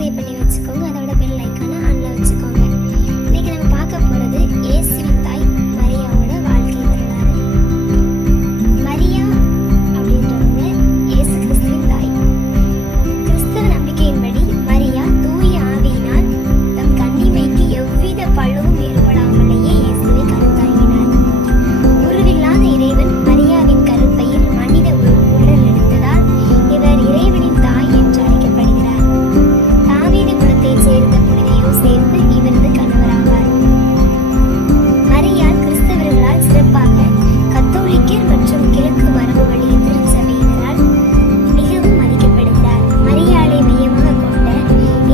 Subscribe பண்ணி வச்சுக்கோங்க. அதோட பெல் ஐக்கானை ஆன்ல வச்சுக்கோங்க. இன்னைக்கு நம்ம பார்க்க போகிறது இயேசுவின் தாய் மரியாவோட வாழ்க்கை வரலாறு. மரியா அப்படின்றவங்க இயேசு கிறிஸ்துவின் தாய். கிறிஸ்தவ நம்பிக்கையின்படி மரியா தூய ஆவியினால் தம் கன்னிமைக்கு எவ்வித பழுவும் ஏற்படாமலேயே இயேசுவை கருத்தாங்கினார். உருவில்லாத இறைவன் மரியாவின் கருப்பையில் மனித உடல் எடுத்ததால் இவர் இறைவனின் தாய் என்று அழைக்கப்படுகிறார். தாவீது குலத்தைச் சேர்ந்த புனித யோசேப்பு இவரது கணவராவார். மரியாள் கிறிஸ்தவர்களால் சிறப்பாக கத்தோலிக்கர் மற்றும் கிழக்கு மரபு வழி திருச்சபையினரால் மிகவும் மதிக்கப்படுகிறார். மரியாளை மையமாக கொண்ட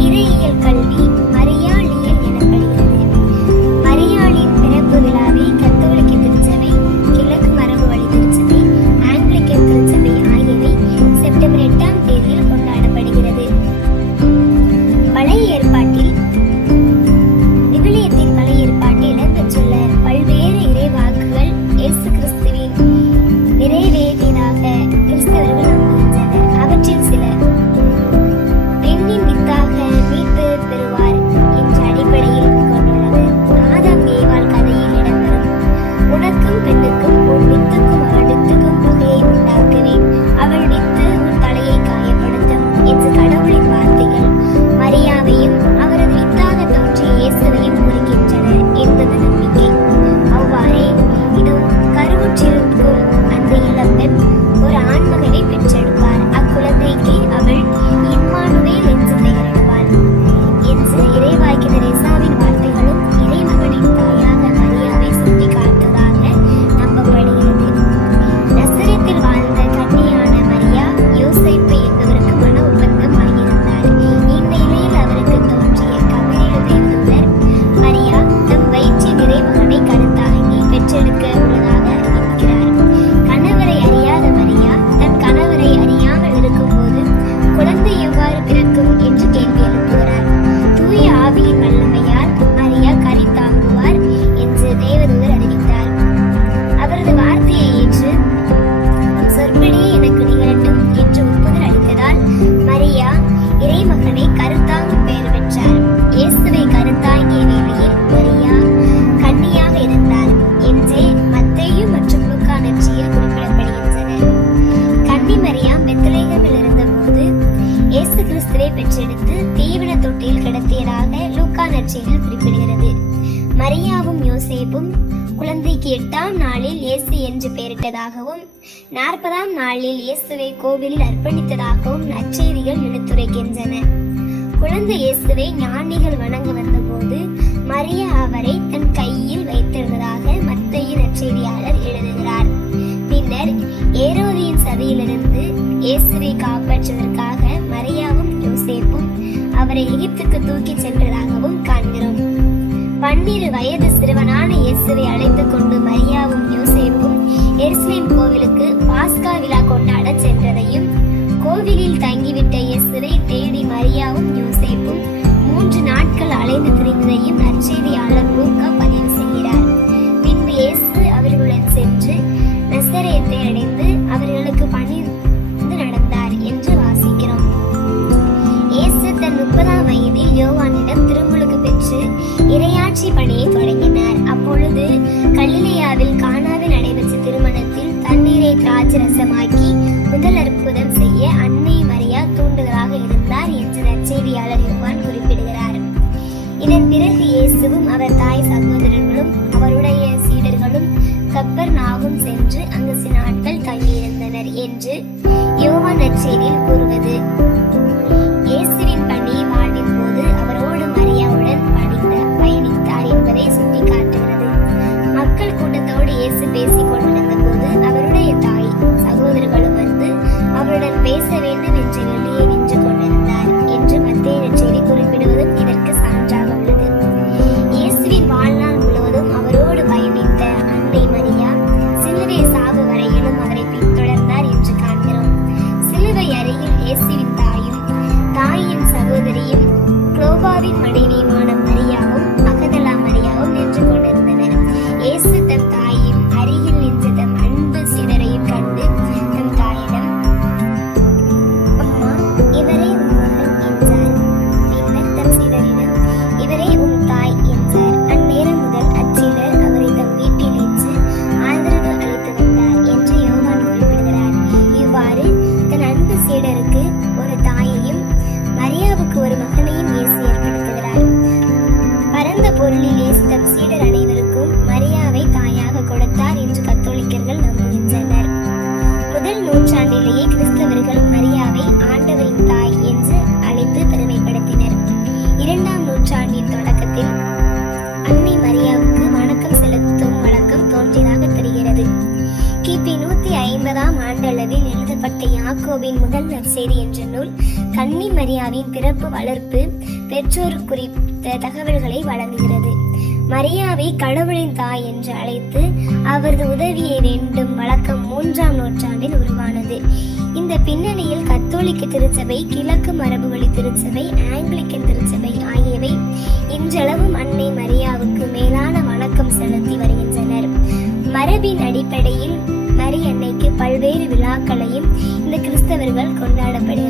இறையியல் கல்வி மரியாளியல் எனப்படுகிறது. மரியாளின் பிறப்பு விழாவை கத்தோலிக்க திருச்சபை, கிழக்கு மரபு வழி திருச்சபை, ஆங்கிலிக்கன் திருச்சபை ஆகியவை செப்டம்பர் 8ஆம் தேதியில் கொண்டாடப்படுகிறது. பழைய ஏற்பாட்டில் விவிலியத்தின் பழைய ஏற்பாட்டில் இடம்பெற்றுள்ள பல்வேறு இறைவாக்குகள் இயேசு கிறிஸ்துவின் நிறைவேறியதாக கிறிஸ்தவர்கள் நம்புகின்றனர். அவற்றில் சில பெண்ணின் வித்தாக மீட்பு பெறுவார் என்ற அடிப்படையில் கொண்டுள்ளன. ஆதாம் ஏவாள் கதையில் இடம்பெறும் உனக்கும் பெண்ணுக்கும் உன் வித்துக்கும் அவள் வித்துக்கும் பகையை உண்டாக்குவேன், அவள் வித்து உன் தலையை காயப்படுத்தும் என்று கடவுளின் வார்த்தைகள் மரியாவையும் அவரது வித்தாக தோன்றிய இயேசுவையும் குறிக்கின்றன என்பது நம்பிக்கை. அவ்வாறே இது கருவுற்றிருக்கும் அந்த இளம்பெண் ஒரு ஆண்மகனை பெற்றெடுப்பார். அக்குழந்தைக்கு அவள் இம்மானுவேல் என்று பெயரிடுவாள் என்று இறைவாக்கினர் எசாவின் வார்த்தைகளும் இறைமகனின் தாயாக மரியாவை சுட்டி காட்டுவதாக நம்பப்படுகிறது. நசரேத்தில் வாழ்ந்த கன்னியான மரியா யோசேப்பு என்பவருக்கு மன ஒப்பந்தம் ஆகியிருந்தார். இந்நிலையில் அவருக்கு தோன்றிய கபிரியேல் தேவதூதர் மரியா தம் வயிற்றின் இறைமகனை கருத்தாங்கி பெற்றெடுக்க உள்ளதாக அறிவிக்கிறார். கணவரை அறியாத மரியா தன் கணவரை அறியாமல் இருக்கும்போது குழந்தை எவ்வாறு பிறக்கும் என்று கேள்வி எழுப்புகிறார். தூய ஆவியின் வல்லமையால் மரியா கரி தாங்குவார் என்று தேவதூதர் அறிவித்தார். அவரது வார்த்தையை ஏற்று சொற்படியே எனக்கு நிகழட்டும் என்று ஒப்புதல் அளித்ததால் மரியா இறைமகனை கருத்தாங்கும் பெயர் பெற்றார். இயேசுவை கருத்தாங்கிய வேளையில் மரியா கன்னியாக இருந்தார் என்றே மத்தேயு மற்றும் லூக்கா நற்செய்தியில் குறிப்பிடப்படுகின்றன. கன்னி மரியா பெத்லகேமில் இருந்தபோது இயேசு கிறிஸ்துவை பெற்றெடுத்து தீவன தொட்டியில் கிடத்தியதாக லூக்கா நற்செய்தியில் குறிப்பிடுகிறது. மரியாவும் யோசேப்பும் குழந்தைக்கு 8ஆம் நாளில் இயேசு என்று பெயரிட்டதாகவும் 40ஆம் நாளில் இயேசுவை கோவிலில் அர்ப்பணித்ததாகவும் நற்செய்திகள் எடுத்துரைக்கின்றன. குழந்தை இயேசுவை ஞானிகள் வணங்க வந்தபோது மரியா அவரை தன் கையில் வைத்திருந்ததாக மத்தேயு நற்செய்தியாளர் எழுதுகிறார். பின்னர் ஏரோதியின் சதியிலிருந்து இயேசுவை காப்பாற்றுவதற்காக மரியாவும் யோசேப்பும் அவரை எகிப்துக்கு தூக்கிச் சென்றதாகவும் காண்கிறோம். 12 வயது சிறுவனான இயேசுவை அழைத்து கொண்டு மரியாவும் யோசேப்பும் எருசலேம் கோவிலுக்கு பாஸ்கா விழா கொண்டாட சென்றதையும், கோவிலில் தங்கிவிட்ட இயேசுவை தேடி மரியாவும் யோசேப்பும் 3 நாட்கள் அலைந்து திரிந்ததையும் நற்செய்தியாளர் லூக்கா பதிவு செய்கிறார். பின்பு இயேசு அவர்களுடன் சென்று நசரேத்தை அடைந்து அவர்களுக்கு பணிந்து நடந்தார் என்று வாசிக்கிறோம். இயேசு தன் 30ஆம் வயதில் யோவானிடம் திருமுழுக்கு பெற்று இறையாட்சி பணியை தொடங்கினார். அப்பொழுது கலிலேயாவில் கானாவில் நடைபெற்ற திருமணத்தில் தண்ணீரை திராட்சை ரசமாக்கி முதல் அற்புதம் செய்ய அன்னை மரியா தூண்டுதலாக இருந்தார் என்று நற்செய்தியாளர் யோவான் குறிப்பிடுகிறார். இதன் பிறகு இயேசுவும் அவர் தாய் சகோதரர்களும் அவருடைய சீடர்களும் கப்பர்நாகும் சென்று அங்கு சில நாட்கள் தங்கியிருந்தனர் என்று யோவான் நற்செய்தியில் கூறுவது இயேசுவின் பணி வாழ்வின் போது அவரோடு மரியாவுடன் பயணித்தார் என்பதை சுட்டிக்காட்டுகிறது. மக்கள் கூட்டத்தோடு இயேசு பேசிக் கொண்டிருந்த போது அவருடைய தாய் சகோதரர்களும் வந்து அவருடன் பேச வேண்டும் என்று வெளியே நின்று கொண்டிருந்தார் என்று மத்தேயு நற்செய்தி குறிப்பிடுவதும் இதற்கு சான்றாக உள்ளது. இயேசுவின் வாழ்நாள் முழுவதும் அவரோடு பயணித்த அன்னை மரியா சிலுவை சாவு வரையிலும் அவரை பின்தொடர்ந்தார் என்று காண்கிறோம். சிலுவை அருகில் இயேசுவின் தாயும் தாயின் சகோதரியும் குளோபாவின் மனைவியுமான மரியாவும் மகதலா மரியாவும் நின்று கொண்டிருந்தனர். இயேசு தம் தாயின் அருகில் நின்ற தம் அன்பு சீடரையும் கண்டு தம் தாயிடம், அம்மா ஆண்டளவில் எழுதப்பட்ட யாக்கோபின் முதல் நற்செய்தி என்ற நூல் கன்னி மரியாவின் பிறப்பு, வளர்ப்பு, பெற்றோர் குறித்த தகவல்களை வழங்குகிறது. மரியாவை கடவுளின் தாய் என்று அழைத்து அவரது உதவியை வேண்டும் வழக்கம் 3ஆம் நூற்றாண்டில் உருவானது. இந்த பின்னணியில் கத்தோலிக்க திருச்சபை, கிழக்கு மரபுவழி திருச்சபை, ஆங்கிலிக்கன் திருச்சபை ஆகியவை இன்றளவும் அன்னை மரியாவுக்கு மேலான வணக்கம் செலுத்தி வருகின்றனர். மரபின் அடிப்படையில் மரி அன்னைக்கு பல்வேறு விழாக்களையும் இந்த கிறிஸ்தவர்கள் கொண்டாடப்படுகின்றனர்.